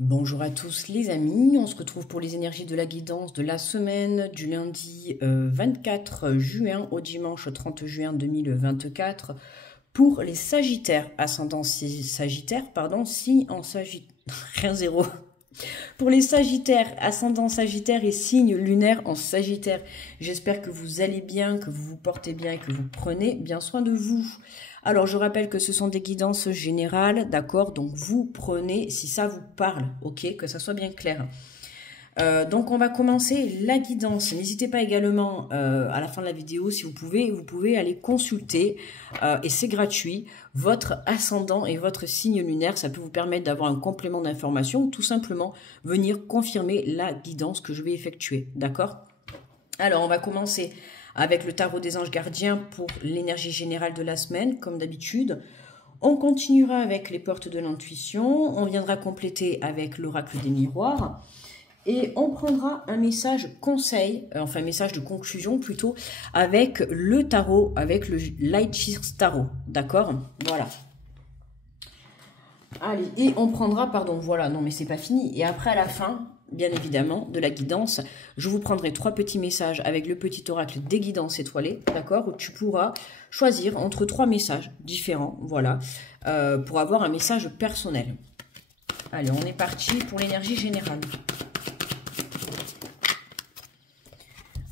Bonjour à tous les amis, on se retrouve pour les énergies de la guidance de la semaine du lundi 24 juin au dimanche 30 juin 2024 pour les Sagittaires, ascendant Sagittaire, pardon, signe en Sagittaire, rien zéro. Pour les Sagittaires, ascendant Sagittaire et signe lunaire en Sagittaire, j'espère que vous allez bien, que vous vous portez bien et que vous prenez bien soin de vous. Alors, je rappelle que ce sont des guidances générales, d'accord? Donc, vous prenez si ça vous parle, ok? Que ça soit bien clair. Donc, on va commencer la guidance. N'hésitez pas également, à la fin de la vidéo, si vous pouvez aller consulter, et c'est gratuit, votre ascendant et votre signe lunaire. Ça peut vous permettre d'avoir un complément d'information ou tout simplement venir confirmer la guidance que je vais effectuer, d'accord? Alors, on va commencer avec le tarot des anges gardiens pour l'énergie générale de la semaine, comme d'habitude. On continuera avec les portes de l'intuition, on viendra compléter avec l'oracle des miroirs, et on prendra un message conseil, enfin un message de conclusion plutôt, avec le tarot, avec le Light Shears Tarot, d'accord? Voilà. Allez, et on prendra, pardon, voilà, non mais c'est pas fini, et après à la fin, bien évidemment, de la guidance, je vous prendrai 3 petits messages avec le petit oracle des guidances étoilées, d'accord, où tu pourras choisir entre 3 messages différents, voilà, pour avoir un message personnel. Allez, on est parti pour l'énergie générale.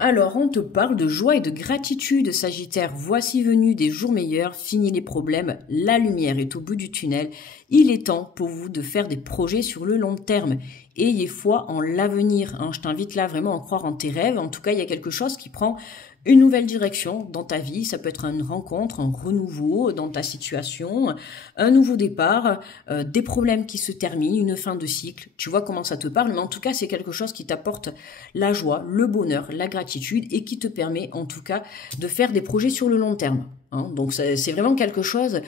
Alors, on te parle de joie et de gratitude, Sagittaire. Voici venus des jours meilleurs, fini les problèmes, la lumière est au bout du tunnel. Il est temps pour vous de faire des projets sur le long terme. Ayez foi en l'avenir. Hein. Je t'invite là vraiment à croire en tes rêves. En tout cas, il y a quelque chose qui prend une nouvelle direction dans ta vie. Ça peut être une rencontre, un renouveau dans ta situation, un nouveau départ, des problèmes qui se terminent, une fin de cycle. Tu vois comment ça te parle, mais en tout cas, c'est quelque chose qui t'apporte la joie, le bonheur, la gratitude et qui te permet en tout cas de faire des projets sur le long terme. Hein. Donc, c'est vraiment quelque chose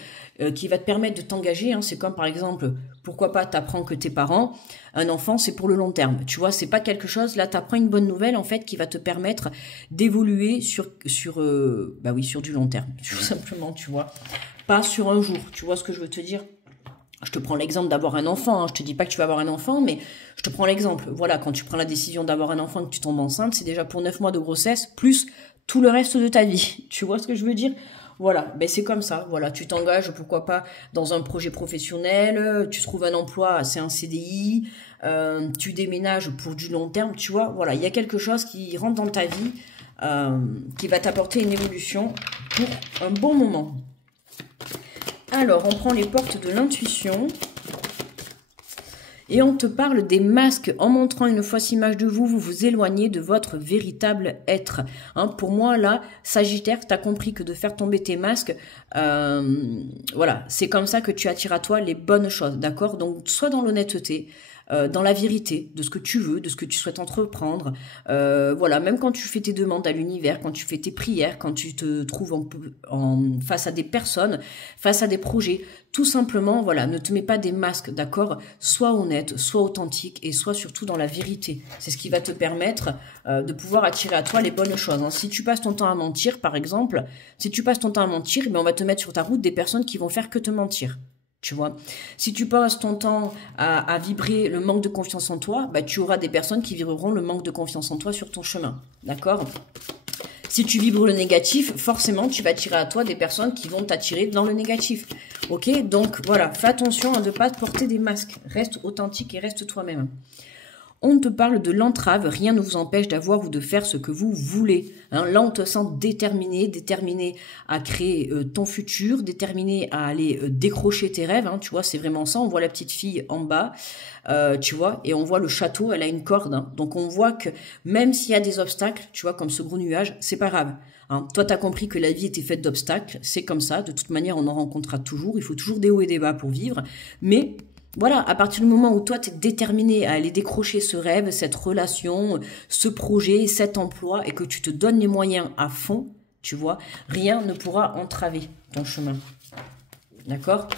qui va te permettre de t'engager. Hein. C'est comme par exemple, pourquoi pas t'apprends que tes parents, un enfant, c'est pour le long terme. Tu vois, c'est pas quelque chose, là, t'apprends une bonne nouvelle, en fait, qui va te permettre d'évoluer sur du long terme, tout simplement, tu vois. Pas sur un jour, tu vois ce que je veux te dire? Je te prends l'exemple d'avoir un enfant, hein. Je te dis pas que tu vas avoir un enfant, mais je te prends l'exemple. Voilà, quand tu prends la décision d'avoir un enfant et que tu tombes enceinte, c'est déjà pour 9 mois de grossesse, plus tout le reste de ta vie. Tu vois ce que je veux dire? Voilà, ben c'est comme ça, voilà, tu t'engages, pourquoi pas, dans un projet professionnel, tu trouves un emploi, c'est un CDI, tu déménages pour du long terme, tu vois, voilà, il y a quelque chose qui rentre dans ta vie, qui va t'apporter une évolution pour un bon moment. Alors, on prend les portes de l'intuition. Et on te parle des masques. En montrant une fausse image de vous, vous vous éloignez de votre véritable être. Hein, pour moi, là, Sagittaire, tu as compris que de faire tomber tes masques, voilà, c'est comme ça que tu attires à toi les bonnes choses, d'accord? Donc, sois dans l'honnêteté, dans la vérité de ce que tu veux, de ce que tu souhaites entreprendre. Voilà, même quand tu fais tes demandes à l'univers, quand tu fais tes prières, quand tu te trouves face à des personnes, face à des projets, tout simplement, voilà, ne te mets pas des masques, d'accord? Sois honnête, sois authentique et sois surtout dans la vérité. C'est ce qui va te permettre de pouvoir attirer à toi les bonnes choses. Hein. Si tu passes ton temps à mentir, par exemple, si tu passes ton temps à mentir, eh bien, on va te mettre sur ta route des personnes qui vont faire que te mentir. Tu vois, si tu passes ton temps à vibrer le manque de confiance en toi, bah, tu auras des personnes qui vibreront le manque de confiance en toi sur ton chemin. D'accord? Si tu vibres le négatif, forcément, tu vas attirer à toi des personnes qui vont t'attirer dans le négatif. Ok? Donc, voilà, fais attention à ne pas te porter des masques. Reste authentique et reste toi-même. On te parle de l'entrave, rien ne vous empêche d'avoir ou de faire ce que vous voulez. Hein, là, on te sent déterminé à créer ton futur, déterminé à aller décrocher tes rêves. Hein, tu vois, c'est vraiment ça. On voit la petite fille en bas, tu vois, et on voit le château, elle a une corde. Hein, donc, on voit que même s'il y a des obstacles, tu vois, comme ce gros nuage, c'est pas grave. Hein, toi, tu as compris que la vie était faite d'obstacles, c'est comme ça. De toute manière, on en rencontrera toujours. Il faut toujours des hauts et des bas pour vivre. Mais voilà, à partir du moment où toi, tu es déterminé à aller décrocher ce rêve, cette relation, ce projet, cet emploi, et que tu te donnes les moyens à fond, tu vois, rien ne pourra entraver ton chemin. D'accord?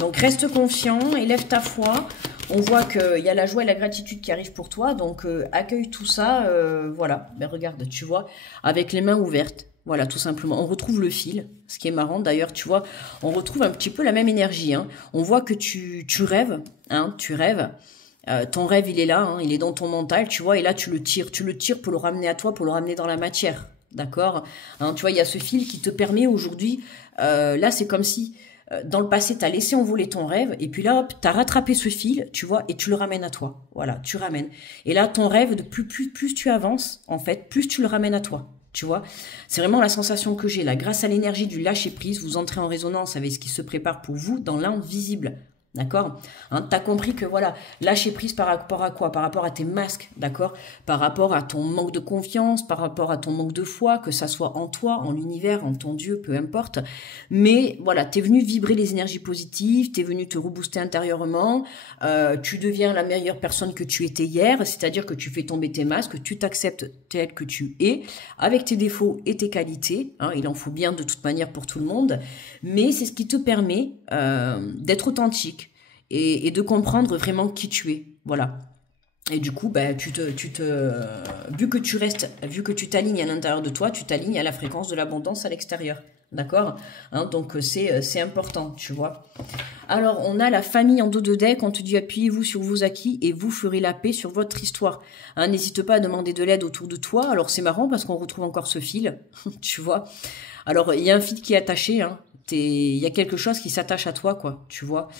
Donc, reste confiant, élève ta foi. On voit qu'il y a la joie et la gratitude qui arrivent pour toi, donc accueille tout ça, voilà. Ben, regarde, tu vois, avec les mains ouvertes. Voilà, tout simplement. On retrouve le fil. Ce qui est marrant, d'ailleurs, tu vois, on retrouve un petit peu la même énergie. Hein. On voit que tu rêves, hein, tu rêves. Ton rêve, il est là, hein, il est dans ton mental, tu vois, et là, tu le tires pour le ramener à toi, pour le ramener dans la matière, d'accord, hein, tu vois, il y a ce fil qui te permet aujourd'hui, là, c'est comme si, dans le passé, tu as laissé envoler ton rêve, et puis là, hop, tu as rattrapé ce fil, tu vois, et tu le ramènes à toi, voilà, tu ramènes. Et là, ton rêve, de plus tu avances, en fait, plus tu le ramènes à toi. Tu vois, c'est vraiment la sensation que j'ai là. Grâce à l'énergie du lâcher-prise, vous entrez en résonance avec ce qui se prépare pour vous dans l'invisible. D'accord, hein, t'as compris que voilà, lâcher prise par rapport à quoi? Par rapport à tes masques, d'accord? Par rapport à ton manque de confiance, par rapport à ton manque de foi, que ça soit en toi, en l'univers, en ton Dieu, peu importe. Mais voilà, t'es venu vibrer les énergies positives, t'es venu te rebooster intérieurement, tu deviens la meilleure personne que tu étais hier, c'est-à-dire que tu fais tomber tes masques, tu t'acceptes tel que tu es, avec tes défauts et tes qualités, hein, il en faut bien de toute manière pour tout le monde, mais c'est ce qui te permet d'être authentique et de comprendre vraiment qui tu es, voilà. Et du coup, bah, vu que tu t'alignes à l'intérieur de toi, tu t'alignes à la fréquence de l'abondance à l'extérieur, d'accord, hein, donc c'est important, tu vois. Alors, on a la famille en dos de deck, on te dit appuyez-vous sur vos acquis et vous ferez la paix sur votre histoire. Hein, n'hésite pas à demander de l'aide autour de toi. Alors, c'est marrant parce qu'on retrouve encore ce fil, tu vois. Alors, il y a un fil qui est attaché, hein. Il y a quelque chose qui s'attache à toi, quoi, tu vois.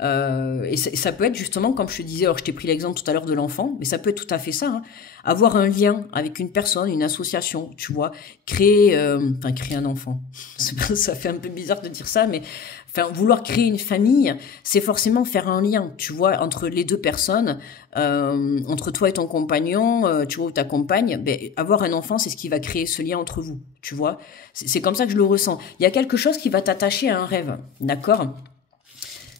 Et ça peut être justement, comme je te disais, alors je t'ai pris l'exemple tout à l'heure de l'enfant, mais ça peut être tout à fait ça, hein, avoir un lien avec une personne, une association, tu vois, créer un enfant. Ça fait un peu bizarre de dire ça, mais enfin, vouloir créer une famille, c'est forcément faire un lien, tu vois, entre les deux personnes, entre toi et ton compagnon, tu vois, ou ta compagne. Ben, avoir un enfant, c'est ce qui va créer ce lien entre vous, tu vois. C'est comme ça que je le ressens. Il y a quelque chose qui va t'attacher à un rêve, d'accord?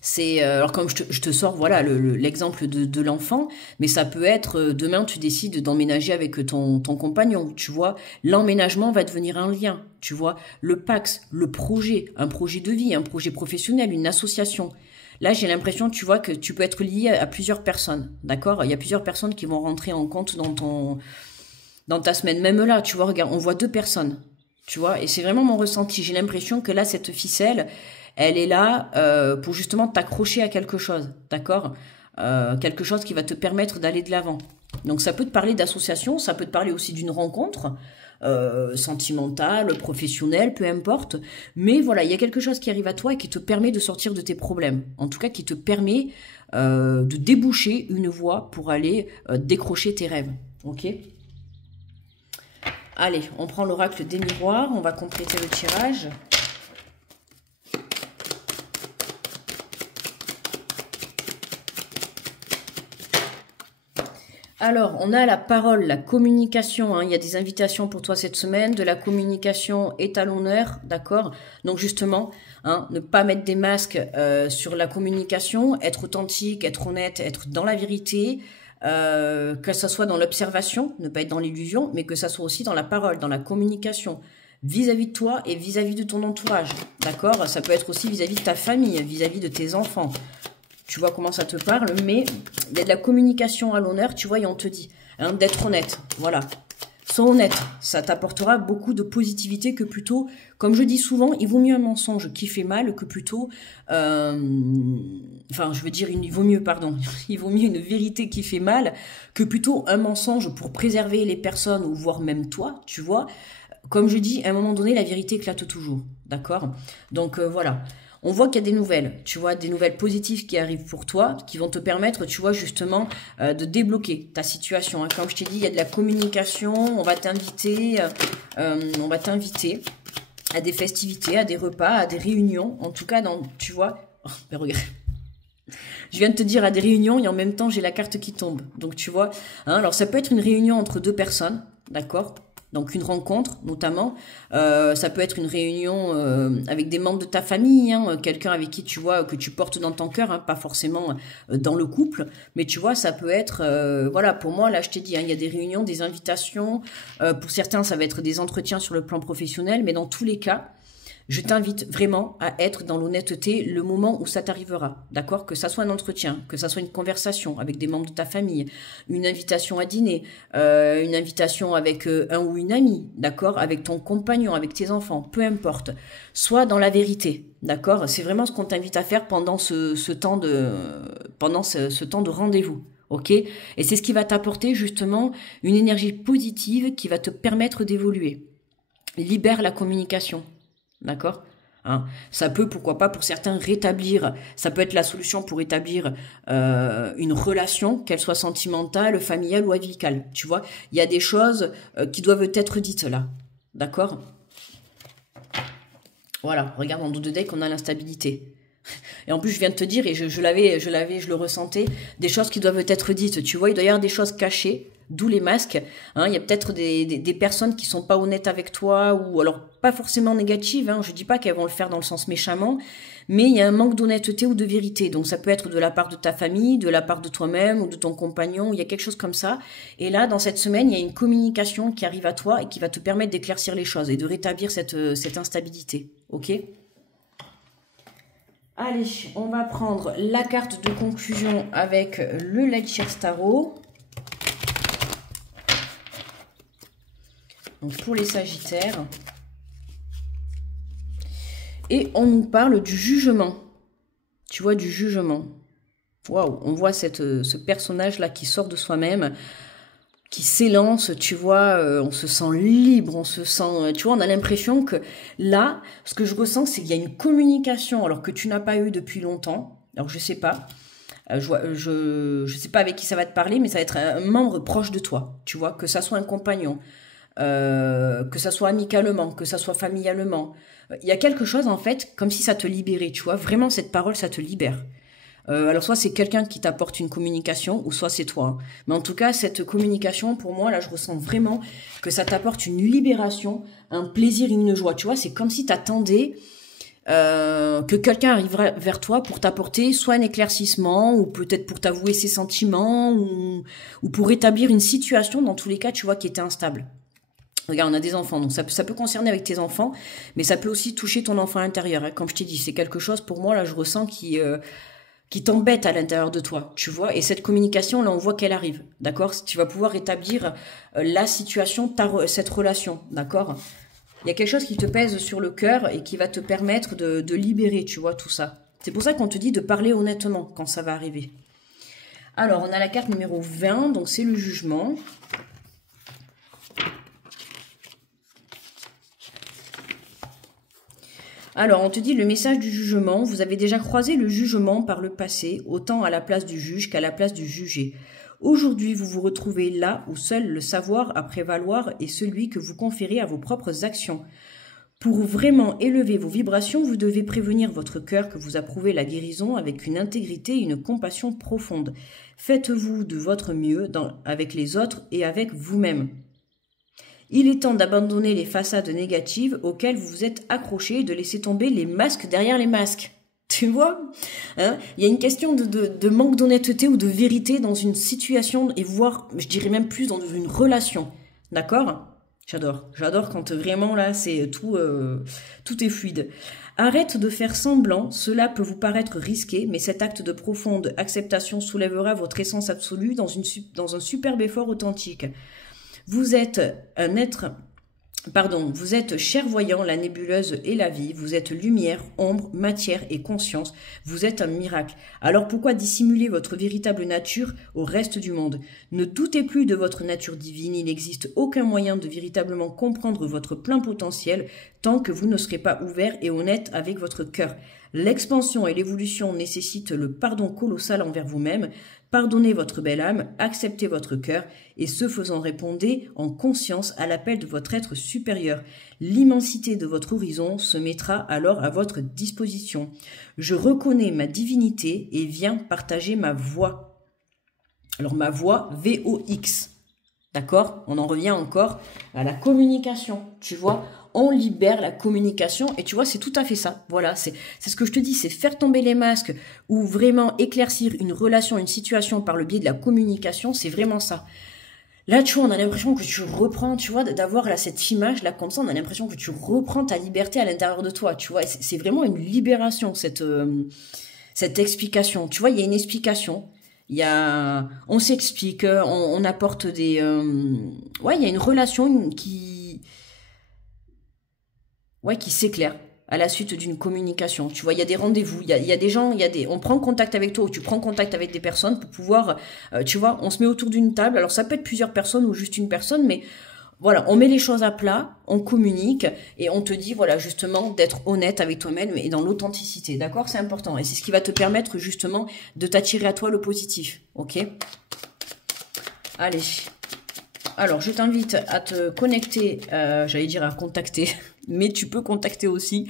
C'est alors comme je te sors voilà l'exemple de l'enfant, mais ça peut être demain tu décides d'emménager avec ton compagnon, tu vois, l'emménagement va devenir un lien, tu vois, le Pax, le projet, un projet de vie, un projet professionnel, une association. Là, j'ai l'impression, tu vois, que tu peux être lié à plusieurs personnes, d'accord? Il y a plusieurs personnes qui vont rentrer en compte dans ta semaine. Même là, tu vois, regarde, on voit 2 personnes, tu vois, et c'est vraiment mon ressenti. J'ai l'impression que là, cette ficelle, elle est là pour justement t'accrocher à quelque chose, d'accord, quelque chose qui va te permettre d'aller de l'avant. Donc ça peut te parler d'association, ça peut te parler aussi d'une rencontre sentimentale, professionnelle, peu importe. Mais voilà, il y a quelque chose qui arrive à toi et qui te permet de sortir de tes problèmes. En tout cas, qui te permet de déboucher une voie pour aller décrocher tes rêves. Ok ? Allez, on prend l'oracle des miroirs, on va compléter le tirage. Alors, on a la parole, la communication, hein. Il y a des invitations pour toi cette semaine, de la communication est à l'honneur, d'accord? Donc justement, hein, ne pas mettre des masques sur la communication, être authentique, être honnête, être dans la vérité, que ça soit dans l'observation, ne pas être dans l'illusion, mais que ça soit aussi dans la parole, dans la communication, vis-à-vis de toi et vis-à-vis de ton entourage, d'accord? Ça peut être aussi vis-à-vis de ta famille, vis-à-vis de tes enfants. Tu vois comment ça te parle, mais il y a de la communication à l'honneur, tu vois, et on te dit hein, d'être honnête, voilà. Sois honnête, ça t'apportera beaucoup de positivité que plutôt, comme je dis souvent, il vaut mieux un mensonge qui fait mal que plutôt, enfin, je veux dire, il vaut mieux une vérité qui fait mal que plutôt un mensonge pour préserver les personnes ou voire même toi, tu vois. Comme je dis, à un moment donné, la vérité éclate toujours, d'accord? Donc voilà. On voit qu'il y a des nouvelles, tu vois, des nouvelles positives qui arrivent pour toi, qui vont te permettre, tu vois, justement, de débloquer ta situation. Hein. Comme je t'ai dit, il y a de la communication, on va t'inviter à des festivités, à des repas, à des réunions, en tout cas, tu vois, oh, ben regarde. Je viens de te dire à des réunions et en même temps, j'ai la carte qui tombe. Donc, tu vois, hein, alors ça peut être une réunion entre 2 personnes, d'accord ? Donc une rencontre notamment, ça peut être une réunion avec des membres de ta famille, hein, quelqu'un avec qui tu vois que tu portes dans ton cœur, hein, pas forcément dans le couple, mais tu vois ça peut être, voilà pour moi là je t'ai dit, hein, il y a des réunions, des invitations, pour certains ça va être des entretiens sur le plan professionnel, mais dans tous les cas, je t'invite vraiment à être dans l'honnêteté le moment où ça t'arrivera, d'accord? Que ça soit un entretien, que ça soit une conversation avec des membres de ta famille, une invitation à dîner, une invitation avec un ou une amie, d'accord? Avec ton compagnon, avec tes enfants, peu importe. Sois dans la vérité, d'accord? C'est vraiment ce qu'on t'invite à faire pendant ce temps de rendez-vous. ok? Et c'est ce qui va t'apporter justement une énergie positive qui va te permettre d'évoluer. Libère la communication, d'accord? Hein, ça peut, pourquoi pas, pour certains, rétablir, ça peut être la solution pour rétablir une relation, qu'elle soit sentimentale, familiale ou amicale. Tu vois, il y a des choses qui doivent être dites là, d'accord? Voilà, regarde en dos de deck, on a l'instabilité. Et en plus, je viens de te dire, et je le ressentais, des choses qui doivent être dites. Tu vois, il doit y avoir des choses cachées, d'où les masques. Hein, il y a peut-être des personnes qui sont pas honnêtes avec toi, ou alors pas forcément négatives. Hein, je dis pas qu'elles vont le faire dans le sens méchamment, mais il y a un manque d'honnêteté ou de vérité. Donc ça peut être de la part de ta famille, de la part de toi-même ou de ton compagnon. Il y a quelque chose comme ça. Et là, dans cette semaine, il y a une communication qui arrive à toi et qui va te permettre d'éclaircir les choses et de rétablir cette instabilité. Ok ? Allez, on va prendre la carte de conclusion avec le Lightshare Tarot. Donc pour les Sagittaires. Et on nous parle du jugement. Tu vois, du jugement. Waouh, on voit ce personnage-là qui sort de soi-même, qui s'élance, tu vois, on se sent libre, on se sent, tu vois, on a l'impression que là, ce que je ressens, c'est qu'il y a une communication, alors que tu n'as pas eu depuis longtemps. Alors je sais pas, je sais pas avec qui ça va te parler, mais ça va être un membre proche de toi, tu vois, que ça soit un compagnon, que ça soit amicalement, que ça soit familialement. Il y a quelque chose en fait, comme si ça te libérait, tu vois, vraiment cette parole, ça te libère. Alors soit c'est quelqu'un qui t'apporte une communication, ou soit c'est toi. Hein. Mais en tout cas, cette communication, pour moi, là, je ressens vraiment que ça t'apporte une libération, un plaisir, une joie. Tu vois, c'est comme si t'attendais que quelqu'un arriverait vers toi pour t'apporter soit un éclaircissement, ou peut-être pour t'avouer ses sentiments, ou pour rétablir une situation, dans tous les cas, tu vois, qui était instable. Regarde, on a des enfants, donc ça peut concerner avec tes enfants, mais ça peut aussi toucher ton enfant intérieur. Hein. Comme je t'ai dit, c'est quelque chose, pour moi, là, je ressens qui t'embête à l'intérieur de toi, tu vois. Et cette communication, là, on voit qu'elle arrive, d'accord? Tu vas pouvoir établir la situation, cette relation, d'accord? Il y a quelque chose qui te pèse sur le cœur et qui va te permettre de libérer, tu vois, tout ça. C'est pour ça qu'on te dit de parler honnêtement quand ça va arriver. Alors, on a la carte numéro 20, donc c'est le jugement. Alors, on te dit le message du jugement. Vous avez déjà croisé le jugement par le passé, autant à la place du juge qu'à la place du jugé. Aujourd'hui, vous vous retrouvez là où seul le savoir à prévaloir est celui que vous conférez à vos propres actions. Pour vraiment élever vos vibrations, vous devez prévenir votre cœur que vous approuvez la guérison avec une intégrité et une compassion profonde. Faites-vous de votre mieux avec les autres et avec vous-même. Il est temps d'abandonner les façades négatives auxquelles vous vous êtes accrochés et de laisser tomber les masques derrière les masques. Tu vois, hein, il y a une question de manque d'honnêteté ou de vérité dans une situation et voire, je dirais même plus, dans une relation. D'accord ? J'adore quand vraiment là, c'est tout est fluide. Arrête de faire semblant, cela peut vous paraître risqué, mais cet acte de profonde acceptation soulèvera votre essence absolue dans un superbe effort authentique. Vous êtes chèrvoyant, la nébuleuse et la vie, vous êtes lumière, ombre, matière et conscience, vous êtes un miracle. Alors pourquoi dissimuler votre véritable nature au reste du monde? Ne doutez plus de votre nature divine, il n'existe aucun moyen de véritablement comprendre votre plein potentiel tant que vous ne serez pas ouvert et honnête avec votre cœur. L'expansion et l'évolution nécessitent le pardon colossal envers vous-même. Pardonnez votre belle âme, acceptez votre cœur et ce faisant répondez en conscience à l'appel de votre être supérieur. L'immensité de votre horizon se mettra alors à votre disposition. Je reconnais ma divinité et viens partager ma voix. Alors ma voix, V-O-X. D'accord? On en revient encore à la communication, tu vois? On libère la communication et tu vois, c'est tout à fait ça. Voilà, c'est ce que je te dis, c'est faire tomber les masques ou vraiment éclaircir une relation, une situation par le biais de la communication, c'est vraiment ça. Là, tu vois, on a l'impression que tu reprends, tu vois, d'avoir là cette image là comme ça, on a l'impression que tu reprends ta liberté à l'intérieur de toi, tu vois. C'est vraiment une libération cette explication. Tu vois, il y a une explication. On s'explique, on apporte des, il y a une relation qui s'éclaire. à la suite d'une communication. Tu vois, il y a des rendez-vous, il y a des gens, on prend contact avec toi ou tu prends contact avec des personnes pour pouvoir, tu vois, on se met autour d'une table. Alors ça peut être plusieurs personnes ou juste une personne, mais voilà, on met les choses à plat, on communique et on te dit, voilà, justement, d'être honnête avec toi-même et dans l'authenticité. D'accord? C'est important. Et c'est ce qui va te permettre, justement, de t'attirer à toi le positif. Ok? Allez. Alors, je t'invite à te connecter, j'allais dire à contacter, mais tu peux contacter aussi,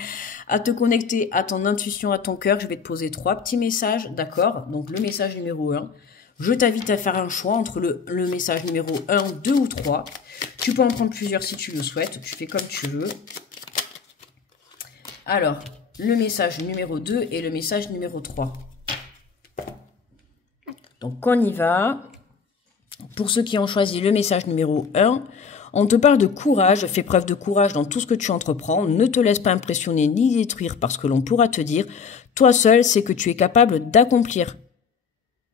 à te connecter à ton intuition, à ton cœur. Je vais te poser 3 petits messages, d'accord? Donc, le message numéro 1. Je t'invite à faire un choix entre le message numéro 1, 2 ou 3. Tu peux en prendre plusieurs si tu le souhaites. Tu fais comme tu veux. Alors, le message numéro 2 et le message numéro 3. Donc, on y va. Pour ceux qui ont choisi le message numéro 1, on te parle de courage. Fais preuve de courage dans tout ce que tu entreprends. Ne te laisse pas impressionner ni détruire par ce que l'on pourra te dire. Toi seul, c'est que tu es capable d'accomplir.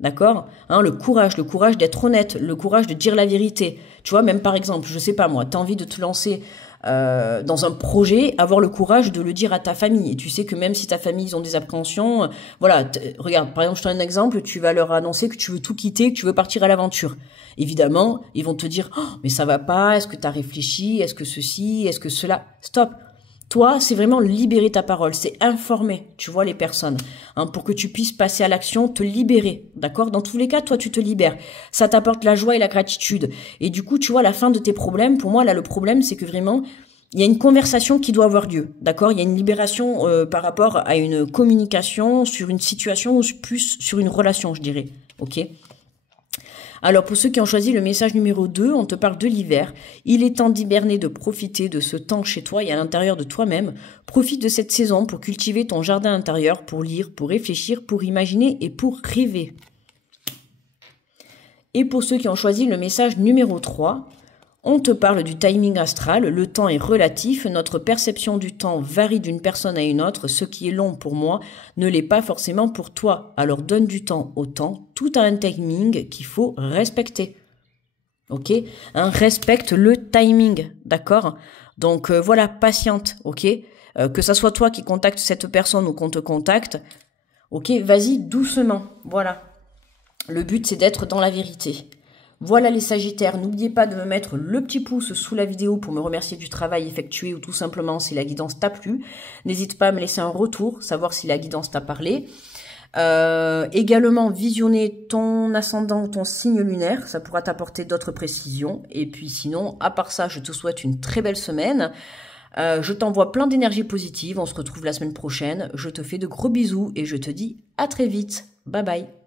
D'accord, hein, le courage d'être honnête, le courage de dire la vérité. Tu vois, même par exemple, je sais pas moi, tu as envie de te lancer dans un projet, avoir le courage de le dire à ta famille. Et tu sais que même si ta famille, ils ont des appréhensions, voilà, regarde, par exemple, je te donne un exemple, tu vas leur annoncer que tu veux tout quitter, que tu veux partir à l'aventure. Évidemment, ils vont te dire, oh, mais ça va pas, est-ce que tu as réfléchi, est-ce que ceci, est-ce que cela, stop. Toi, c'est vraiment libérer ta parole, c'est informer, tu vois, les personnes, hein, pour que tu puisses passer à l'action, te libérer, d'accord? Dans tous les cas, toi, tu te libères. Ça t'apporte la joie et la gratitude. Et du coup, tu vois, la fin de tes problèmes, pour moi, là, le problème, c'est que vraiment, il y a une conversation qui doit avoir lieu, d'accord? Il y a une libération par rapport à une communication sur une situation ou plus sur une relation, je dirais, ok? Alors, pour ceux qui ont choisi le message numéro 2, on te parle de l'hiver. Il est temps d'hiberner, de profiter de ce temps chez toi et à l'intérieur de toi-même. Profite de cette saison pour cultiver ton jardin intérieur, pour lire, pour réfléchir, pour imaginer et pour rêver. Et pour ceux qui ont choisi le message numéro 3, on te parle du timing astral. Le temps est relatif. Notre perception du temps varie d'une personne à une autre. Ce qui est long pour moi ne l'est pas forcément pour toi. Alors donne du temps au temps. Tout a un timing qu'il faut respecter. Ok, hein, respecte le timing, d'accord? Donc voilà, patiente, ok? Que ça soit toi qui contactes cette personne ou qu'on te contacte, ok? Vas-y doucement, voilà. Le but c'est d'être dans la vérité. Voilà les Sagittaires, n'oubliez pas de me mettre le petit pouce sous la vidéo pour me remercier du travail effectué ou tout simplement si la guidance t'a plu. N'hésite pas à me laisser un retour, savoir si la guidance t'a parlé. Également, visionner ton ascendant, ton signe lunaire, ça pourra t'apporter d'autres précisions. Et puis sinon, à part ça, je te souhaite une très belle semaine. Je t'envoie plein d'énergie positive, on se retrouve la semaine prochaine. Je te fais de gros bisous et je te dis à très vite. Bye bye.